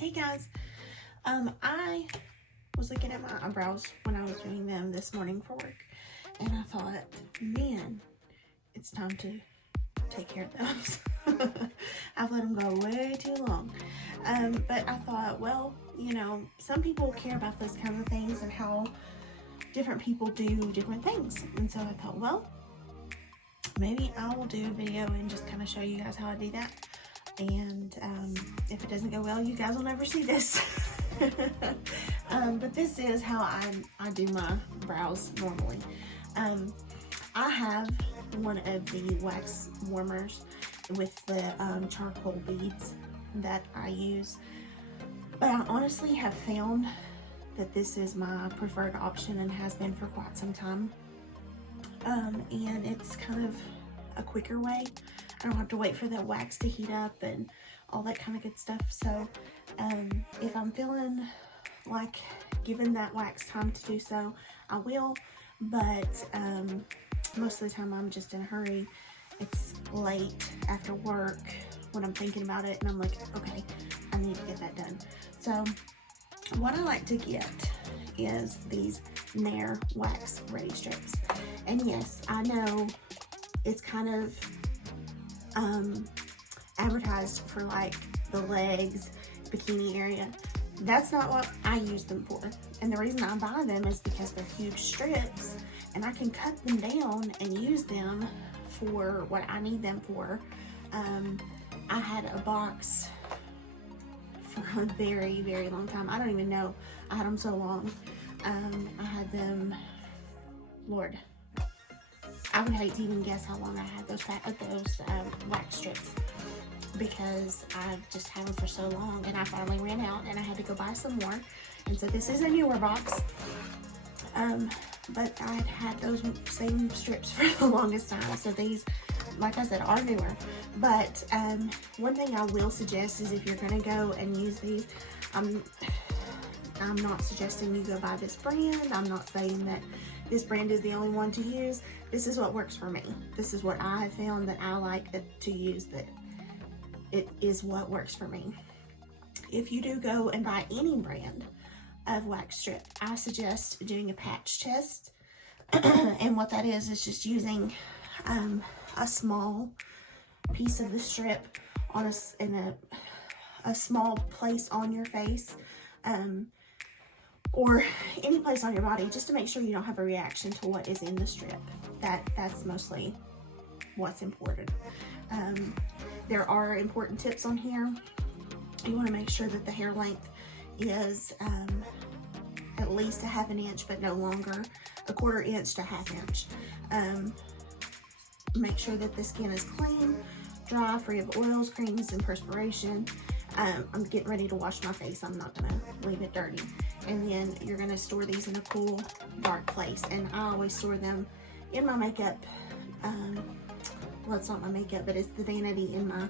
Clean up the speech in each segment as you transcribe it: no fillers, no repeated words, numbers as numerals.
Hey guys, I was looking at my eyebrows when I was doing them this morning for work, and I thought, man, it's time to take care of those. I've let them go way too long. But I thought, well, you know, some people care about those kinds of things and how different people do different things. And so I thought, well, maybe I will do a video and just kind of show you guys how I do that. And if it doesn't go well, you guys will never see this. But this is how I do my brows normally. I have one of the wax warmers with the charcoal beads that I use, but I honestly have found that this is my preferred option and has been for quite some time. And it's kind of a quicker way. I don't have to wait for that wax to heat up and all that kind of good stuff. So if I'm feeling like giving that wax time to do so, I will. But most of the time I'm just in a hurry. It's late after work when I'm thinking about it and I'm like, okay, I need to get that done. So what I like to get is these Nair wax ready strips. And yes, I know it's kind of advertised for like the legs, bikini area. That's not what I use them for. And the reason I buy them is because they're huge strips and I can cut them down and use them for what I need them for. I had a box for a very, very long time. I don't even know. I had them so long. I had them, Lord, I would hate to even guess how long I had those wax strips, because I've just had them for so long and I finally ran out and I had to go buy some more. And so this is a newer box, but I had those same strips for the longest time. So these, like I said, are newer. But one thing I will suggest is if you're gonna go and use these, I'm not suggesting you go buy this brand. I'm not saying that this brand is the only one to use. This is what works for me. This is what I have found that I like to use, that it is what works for me. If you do go and buy any brand of wax strip, I suggest doing a patch test. And what that is just using a small piece of the strip on a small place on your face, or any place on your body, just to make sure you don't have a reaction to what is in the strip. That's mostly what's important. There are important tips on here. You want to make sure that the hair length is at least a ½ inch, but no longer, 1/4 inch to ½ inch. Make sure that the skin is clean, dry, free of oils, creams, and perspiration. I'm getting ready to wash my face. I'm not gonna leave it dirty. And then you're gonna store these in a cool, dark place. And I always store them in my makeup. Well, it's not my makeup, but it's the vanity in my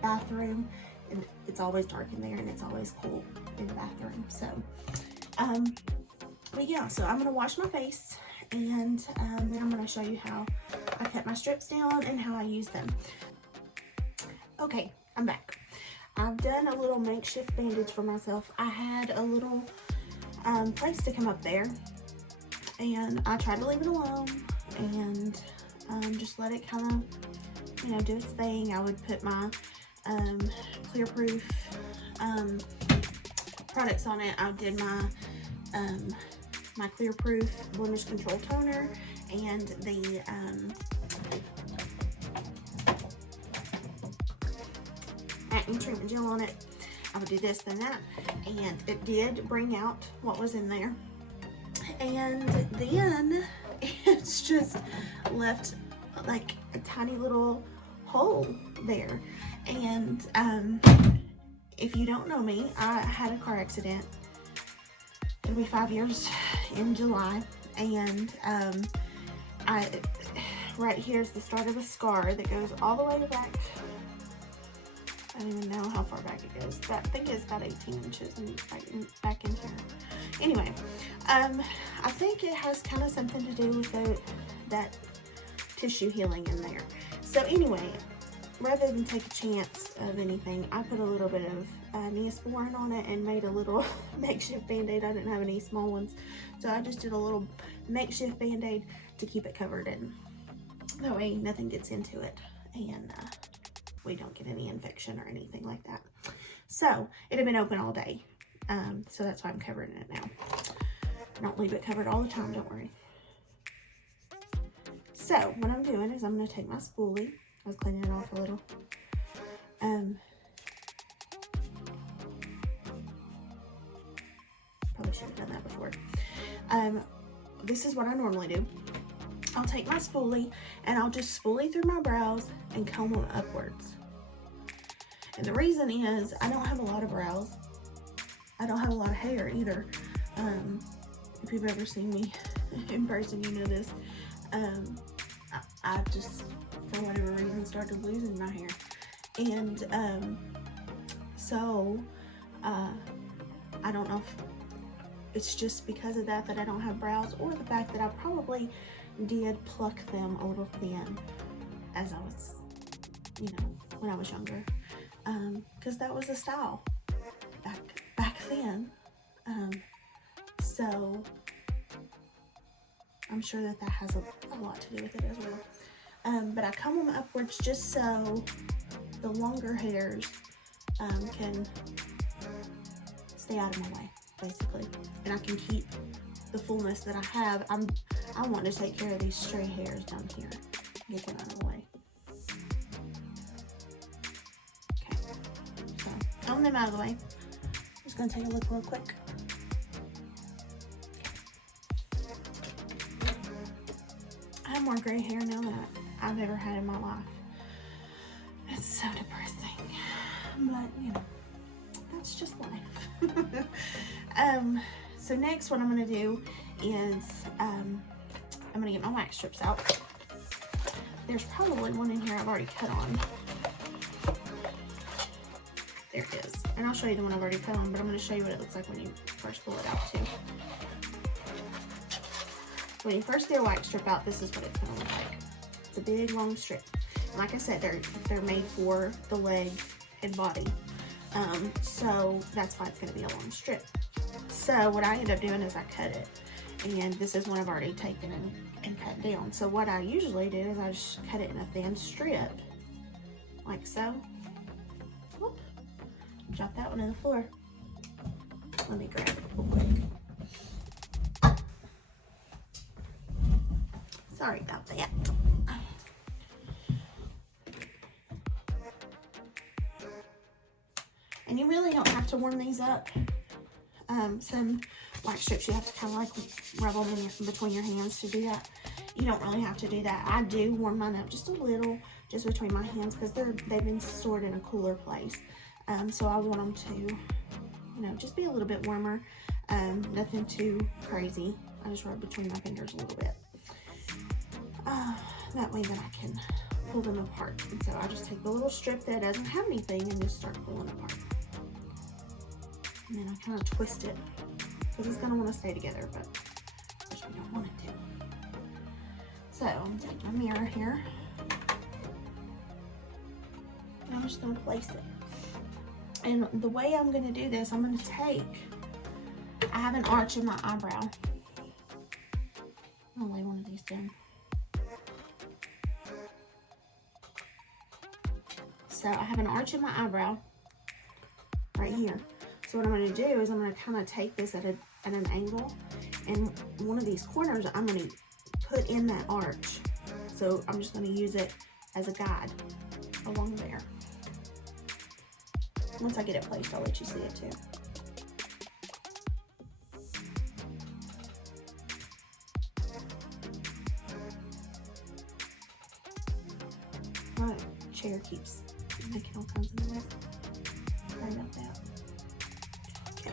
bathroom. And it's always dark in there and it's always cool in the bathroom. So, but yeah, so I'm gonna wash my face and then I'm gonna show you how I cut my strips down and how I use them. Okay, I'm back. I've done a little makeshift bandage for myself. I had a little place to come up there and I tried to leave it alone and just let it kind of, you know, do its thing. I would put my Clearproof products on it. I did my my Clearproof blemish control toner and the acne treatment gel on it. I would do this, then that, and it did bring out what was in there. And then it's just left like a tiny little hole there. And if you don't know me, I had a car accident. It'll be 5 years in July, and right here is the start of a scar that goes all the way back. I don't even know how far back it goes, but I think it's about 18 inches back in here. Anyway, I think it has kind of something to do with that tissue healing in there. So anyway, rather than take a chance of anything, I put a little bit of Neosporin on it and made a little makeshift band-aid. I didn't have any small ones, so I just did a little makeshift band-aid to keep it covered, and that way nothing gets into it and we don't get any infection or anything like that. So it had been open all day, so that's why I'm covering it now. I don't leave it covered all the time, don't worry. So what I'm doing is I'm going to take my spoolie. I was cleaning it off a little. Probably should have done that before. This is what I normally do. I'll take my spoolie and I'll just spoolie through my brows and comb them upwards. And the reason is I don't have a lot of brows. I don't have a lot of hair either. If you've ever seen me in person, you know this. I just, for whatever reason, started losing my hair. And so I don't know if it's just because of that I don't have brows, or the fact that I probably did pluck them a little thin as I was, you know, when I was younger, because that was the style back then. So I'm sure that has a lot to do with it as well. But I comb them upwards just so the longer hairs can stay out of my way, basically, and I can keep the fullness that I have. I want to take care of these stray hairs down here, get them out of the way. Okay, so comb them out of the way. Just gonna take a look real quick. I have more gray hair now than I've ever had in my life. It's so depressing, but you know, that's just life. So next, what I'm gonna do is I'm gonna get my wax strips out. There's probably one in here I've already cut on. There it is, and I'll show you the one I've already cut on, but I'm gonna show you what it looks like when you first pull it out too. When you first get a wax strip out, this is what it's gonna look like. It's a big long strip. And like I said, they're made for the leg and body. So that's why it's gonna be a long strip. So what I end up doing is I cut it. And this is one I've already taken and cut down. So what I usually do is I just cut it in a thin strip, like so. Whoop. Drop that one on the floor. Let me grab it real quick. Sorry about that. And you really don't have to warm these up. Some wax strips you have to kind of like rub them in between your hands to do that. You don't really have to do that. I do warm mine up just a little, just between my hands, because they've been stored in a cooler place. So I want them to, you know, just be a little bit warmer. Nothing too crazy. I just rub between my fingers a little bit. That way that I can pull them apart. And so I just take the little strip that doesn't have anything and just start pulling apart. And then I kind of twist it, because it's going to want to stay together, but of course we don't want it to. So I'm going to take my mirror here, and I'm just going to place it. And the way I'm going to do this, I'm going to take, I have an arch in my eyebrow. I'll lay one of these down. So I have an arch in my eyebrow right here. So what I'm going to do is I'm going to kind of take this at an angle, and one of these corners I'm going to put in that arch. So I'm just going to use it as a guide along there. Once I get it placed, I'll let you see it too. My chair keeps making all kinds of noise. Sorry about that. Okay.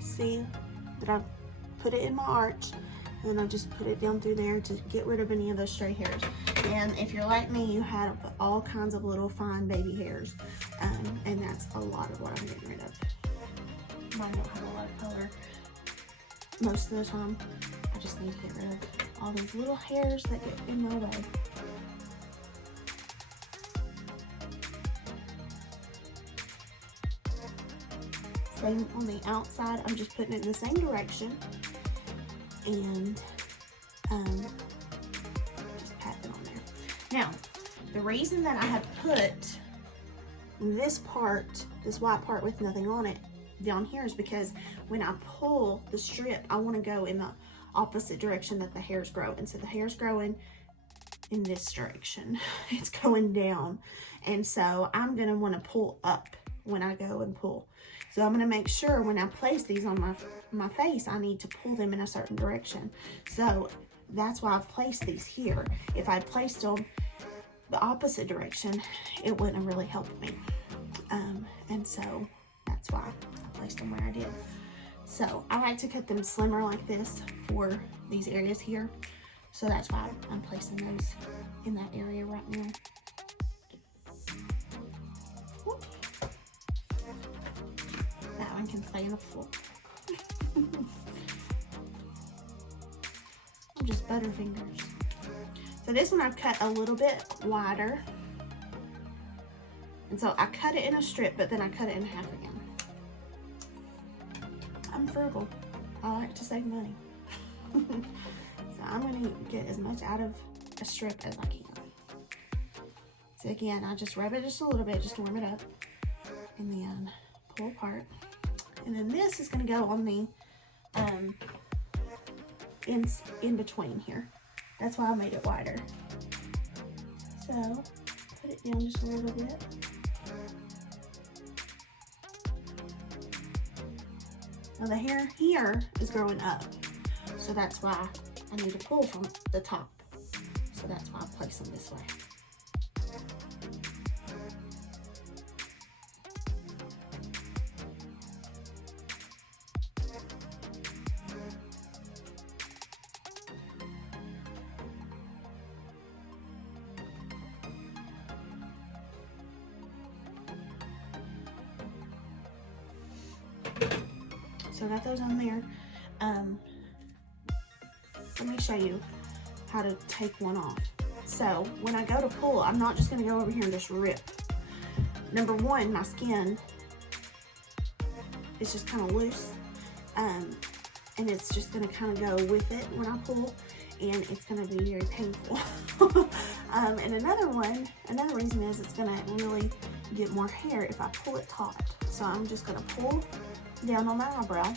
See that I've put it in my arch, and I just put it down through there to get rid of any of those stray hairs. And if you're like me, you have all kinds of little fine baby hairs, and that's a lot of what I'm getting rid of. Mine don't have a lot of color most of the time. I just need to get rid of all these little hairs that get in my way. Same on the outside. I'm just putting it in the same direction and just pat it on there. Now, the reason that I have put this part, this white part with nothing on it, down here is because when I pull the strip, I want to go in the opposite direction that the hairs grow. And so the hair's growing in this direction. It's going down. And so I'm going to want to pull up when I go and pull. So I'm going to make sure when I place these on my face, I need to pull them in a certain direction. So that's why I've placed these here. If I placed them the opposite direction, it wouldn't have really helped me. And so that's why I placed them where I did. So I like to cut them slimmer like this for these areas here. So that's why I'm placing those in that area right now. Whoop. That one can stay in the floor. I'm just butterfingers. So this one I've cut a little bit wider. And so I cut it in a strip, but then I cut it in half again. I'm frugal. I like to save money. So I'm going to get as much out of a strip as I can. So again, I just rub it just a little bit, just to warm it up. And then pull apart. And then this is going to go on the in between here. That's why I made it wider. So put it down just a little bit. Now the hair here is growing up, so that's why I need to pull from the top. So that's why I place them this way. So I got those on there. Let me show you how to take one off. So when I go to pull, I'm not just going to go over here and just rip. Number one, my skin is just kind of loose, and it's just going to kind of go with it when I pull, and it's going to be very painful. And another reason is it's going to really get more hair if I pull it taut. So I'm just going to pull down on my eyebrow,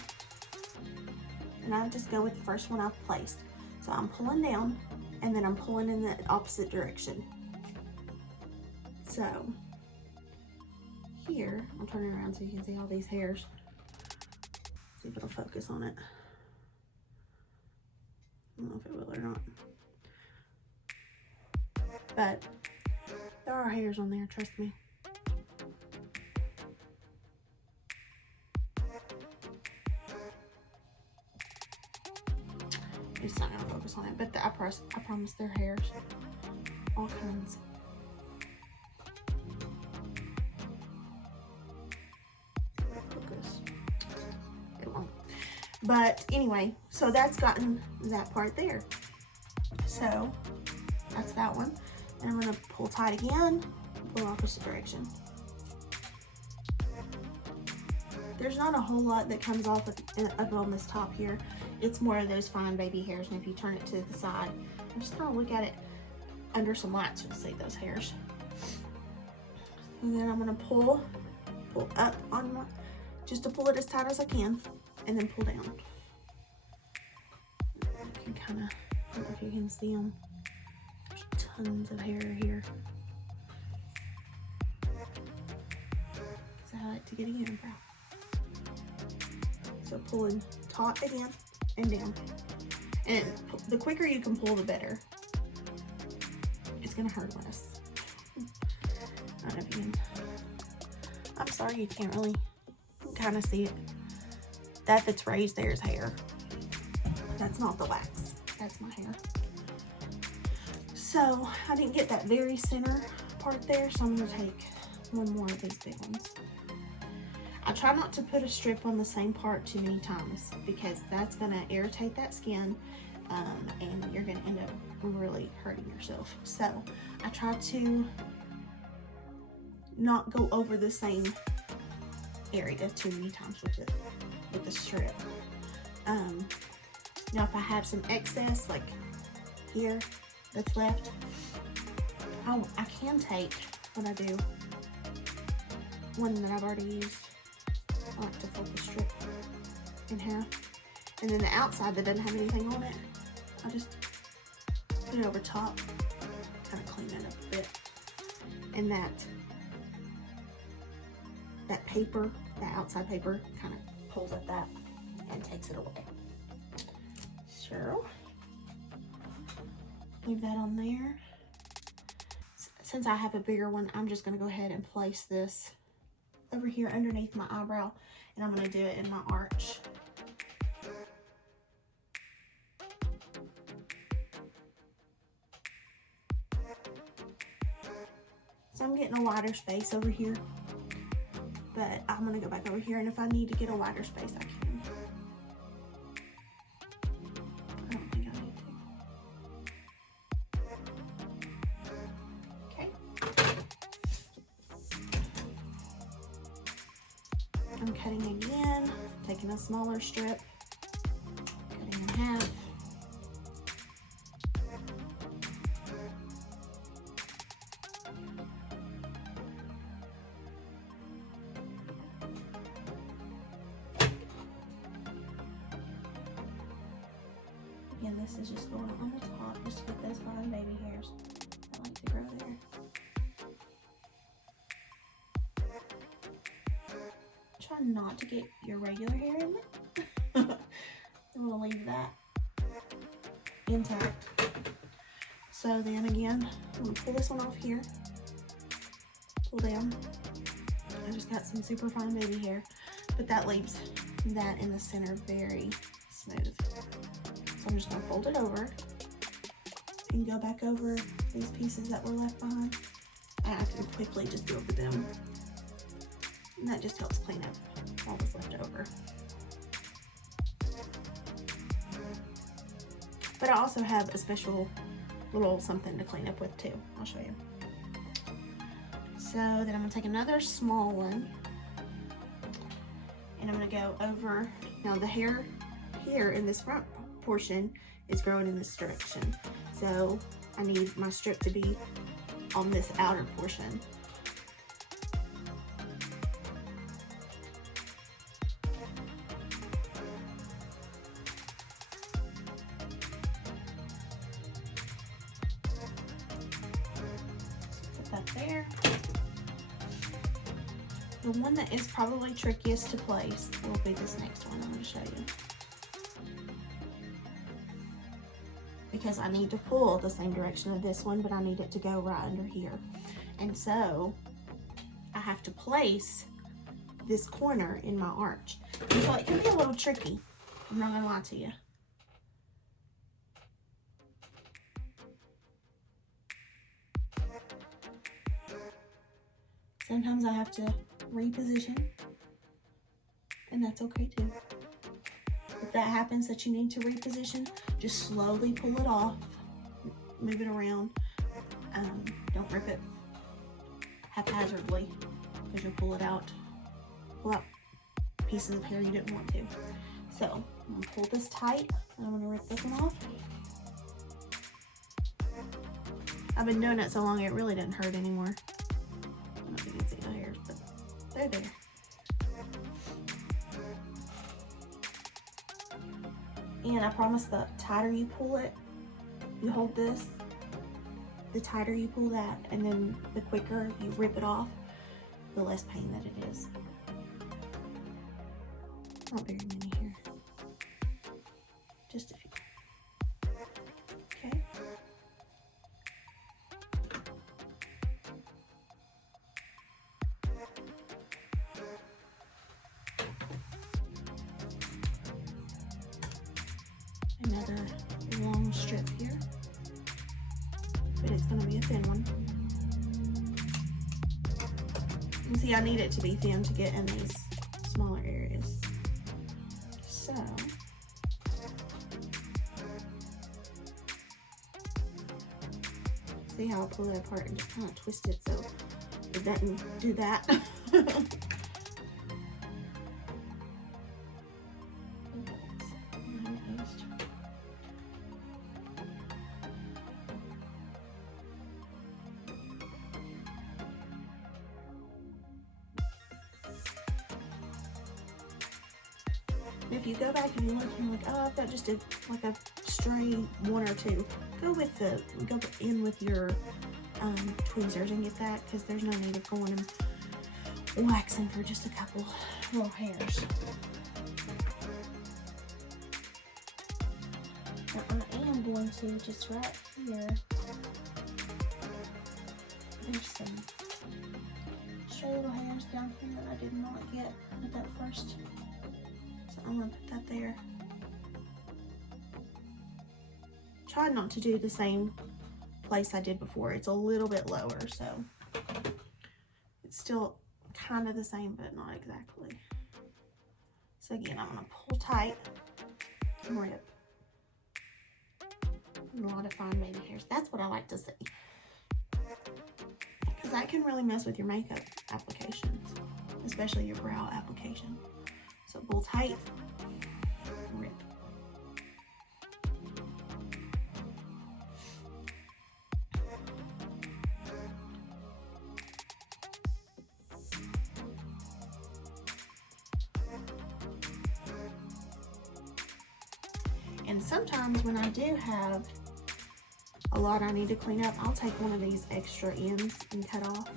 and I just go with the first one I've placed. So I'm pulling down, and then I'm pulling in the opposite direction. So here, I'm turning around so you can see all these hairs. See if it'll focus on it. I don't know if it will or not. But there are hairs on there, trust me. It's not gonna focus on it, but I promise they're hairs. All kinds. Focus. It won't. But anyway, so that's gotten that part there. So that's that one. And I'm gonna pull tight again, pull opposite direction. There's not a whole lot that comes off up on this top here. It's more of those fine baby hairs, and if you turn it to the side and just kind of look at it under some lights, you'll see those hairs. And then I'm gonna pull up on my, just to pull it as tight as I can, and then pull down. You can kind of, I don't know if you can see them. There's tons of hair here. Because I like to get a unibrow. So pulling taut again and down. And the quicker you can pull, the better. It's gonna hurt less. I don't know if you can. I'm sorry you can't really kind of see it. That's raised there is hair. That's not the wax. That's my hair. So I didn't get that very center part there, so I'm gonna take one more of these big ones. I try not to put a strip on the same part too many times because that's gonna irritate that skin and you're gonna end up really hurting yourself. So I try to not go over the same area too many times with the strip. Now if I have some excess like here that's left, I can take, when I do one that I've already used, I like to fold the strip in half, and then the outside that doesn't have anything on it, I just put it over top, kind of clean it up a bit, and that paper, that outside paper, kind of pulls at that and takes it away. So leave that on there. Since I have a bigger one, I'm just going to go ahead and place this over here underneath my eyebrow, and I'm going to do it in my arch. So I'm getting a wider space over here, but I'm going to go back over here, and if I need to get a wider space, I can. I don't think I need to. Okay. I'm cutting again, taking a smaller strip, cutting in half. Again, this is just going on the top just to get those fine baby hairs that like to grow there. Try not to get your regular hair in there. I'm gonna leave that intact. So then again, I'm gonna pull this one off here, pull down. I just got some super fine baby hair, but that leaves that in the center very smooth. So I'm just gonna fold it over and go back over these pieces that were left behind. And I can quickly just go over them. And that just helps clean up all that's left over. But I also have a special little something to clean up with too. I'll show you. So then I'm gonna take another small one, and I'm gonna go over, now the hair here in this front portion is growing in this direction. So I need my strip to be on this outer portion. Put that there. The one that is probably trickiest to place will be this next one I'm going to show you. Because I need to pull the same direction of this one, but I need it to go right under here. And so I have to place this corner in my arch. And so it can be a little tricky. I'm not gonna lie to you. Sometimes I have to reposition, and that's okay too. If that happens that you need to reposition, just slowly pull it off, move it around. Don't rip it haphazardly, because you'll pull out pieces of hair you didn't want to. So I'm gonna pull this tight, and I'm gonna rip this one off. I've been doing it so long it really doesn't hurt anymore. I don't know if you can see the hairs, but they're there. And I promise, the tighter you pull it, you hold this, the tighter you pull that, and then the quicker you rip it off, the less pain that it is. Not very many here. Just a few. Okay. Another long strip here, but it's going to be a thin one. You can see I need it to be thin to get in these smaller areas. So how I pull it apart and just kind of twist it so it doesn't do that. If you go back and you look and you're like, oh, I've got just like a stray one or two, go in with your tweezers and get that, because there's no need of going and waxing for just a couple little hairs. Now I am going to just right here. There's some stray little hairs down here that I did not get with that first. I'm gonna put that there. Try not to do the same place I did before. It's a little bit lower, so it's still kind of the same, but not exactly. So again, I'm gonna pull tight and rip. And a lot of fine baby hairs. That's what I like to see, because that can really mess with your makeup applications, especially your brow application. So pull tight, rip. And sometimes when I do have a lot I need to clean up, I'll take one of these extra ends and cut off,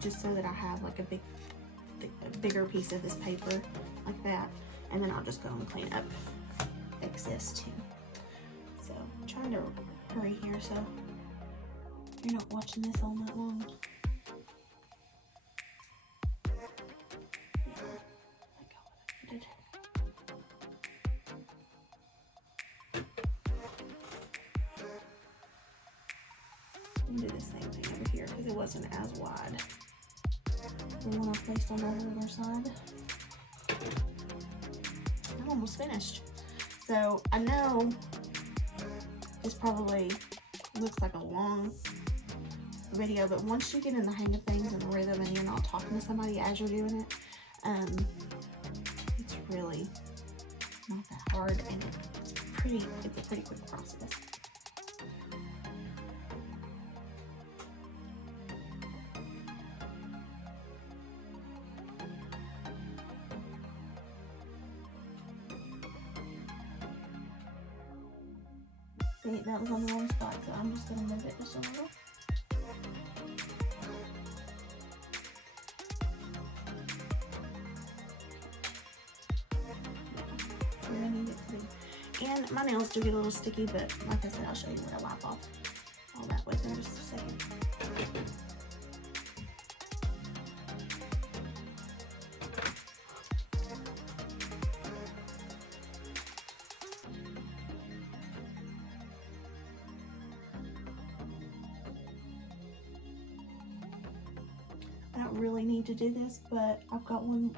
just so that I have like a bigger piece of this paper like that, and then I'll just go and clean up excess too. So I'm trying to hurry here so you're not watching this all night long. Do the same thing over here because it wasn't as wide. The one I placed on the other side. I'm almost finished. So I know this probably looks like a long video, but once you get in the hang of things and the rhythm and you're not talking to somebody as you're doing it, it's really not that hard, and it's a pretty quick process. See, that was on the wrong spot, so I'm just going to move it just a little. Where I need it to be. And my nails do get a little sticky, but like I said, I'll show you what I wipe off all that with in just a second. I don't really need to do this, but I've got one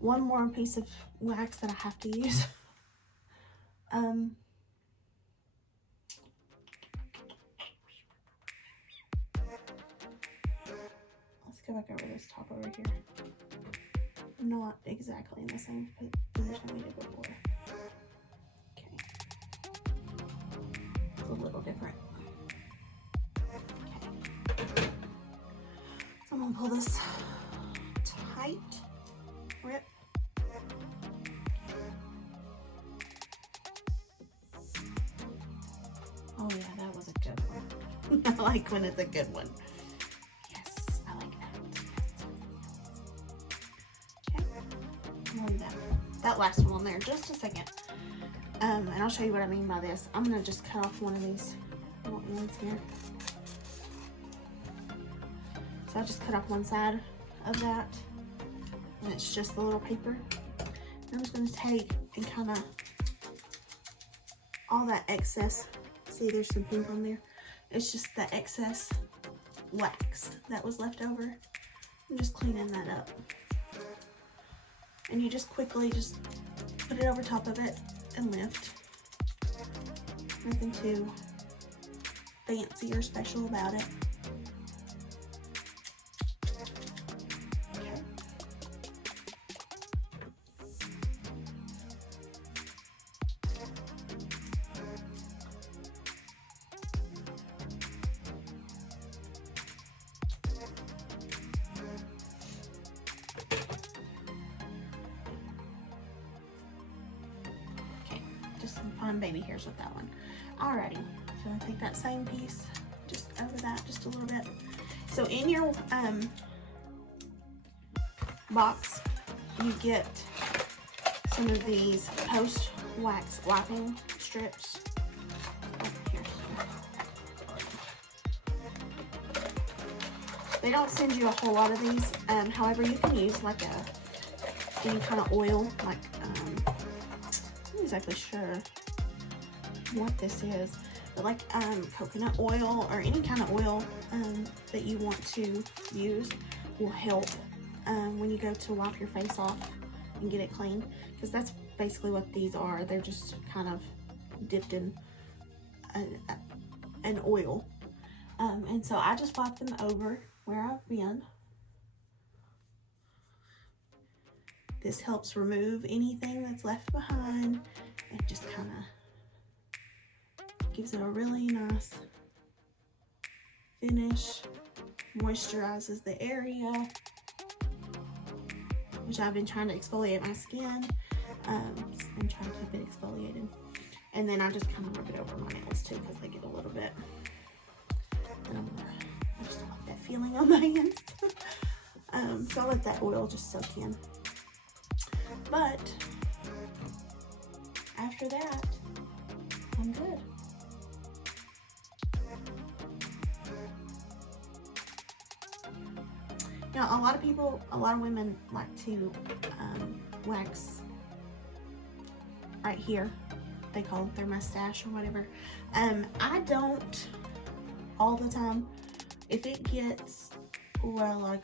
more piece of wax that I have to use. Let's go back over this top over here. Not exactly in the same position we did before. Okay. It's a little different. Okay. So I'm gonna pull this tight, rip. Oh yeah, that was a good one. I like when it's a good one. Yes, I like that. Okay, I'll leave that last one on there just a second. And I'll show you what I mean by this. I'm gonna just cut off one of these little ends here. So I just cut off one side of that, and it's just the little paper. And I'm just going to take and kind of all that excess. See, there's some pink on there. It's just the excess wax that was left over. I'm just cleaning that up. And you just quickly just put it over top of it and lift. Nothing too fancy or special about it. Okay. Okay, just some fun baby hairs with that one. Alrighty, so I take that same piece just over that just a little bit. So in your box, you get some of these post wax wiping strips. Oh, here. They don't send you a whole lot of these. However, you can use like any kind of oil, like I'm not exactly sure what this is, but like coconut oil or any kind of oil that you want to use will help when you go to wipe your face off and get it clean, because that's basically what these are. They're just kind of dipped in an oil, and so I just wipe them over where I've been. This helps remove anything that's left behind and just kind of gives it a really nice finish, moisturizes the area, which I've been trying to exfoliate my skin. I'm trying to keep it exfoliated. And then I just kind of rub it over my nails too, because they get a little bit, and I just don't like that feeling on my hands. So I'll let that oil just soak in. But after that, I'm good. Now, a lot of women like to wax right here. They call it their mustache or whatever. I don't all the time. If it gets, well,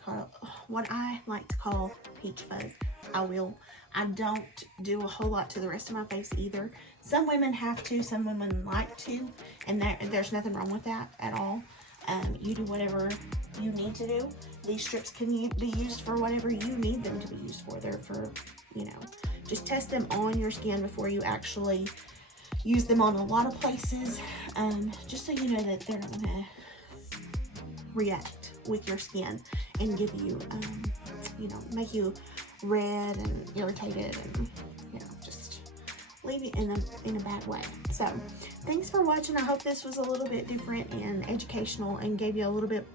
what I like to call peach fuzz, I will. I don't do a whole lot to the rest of my face either. Some women have to, some women like to, and there's nothing wrong with that at all. You do whatever you need to do. These strips can be used for whatever you need them to be used for. They're for, just test them on your skin before you actually use them on a lot of places, just so you know that they're not gonna react with your skin and give you, make you red and irritated and, just leave you in a bad way. So thanks for watching. I hope this was a little bit different and educational and gave you a little bit,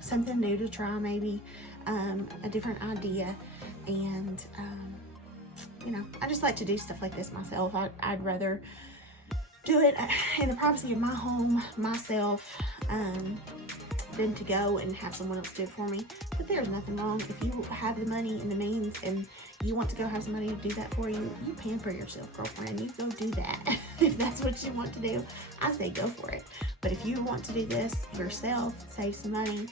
something new to try, maybe a different idea. And I just like to do stuff like this myself. I'd rather do it in the privacy of my home myself than to go and have someone else do it for me. But there's nothing wrong. If you have the money and the means and you want to go have somebody do that for you, you pamper yourself, girlfriend. You go do that. If that's what you want to do, I say go for it. But if you want to do this yourself, save some money,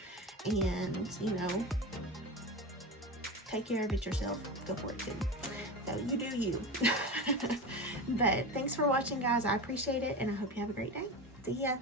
and take care of it yourself, go for it too. So you do you. But thanks for watching, guys. I appreciate it, and I hope you have a great day. See ya.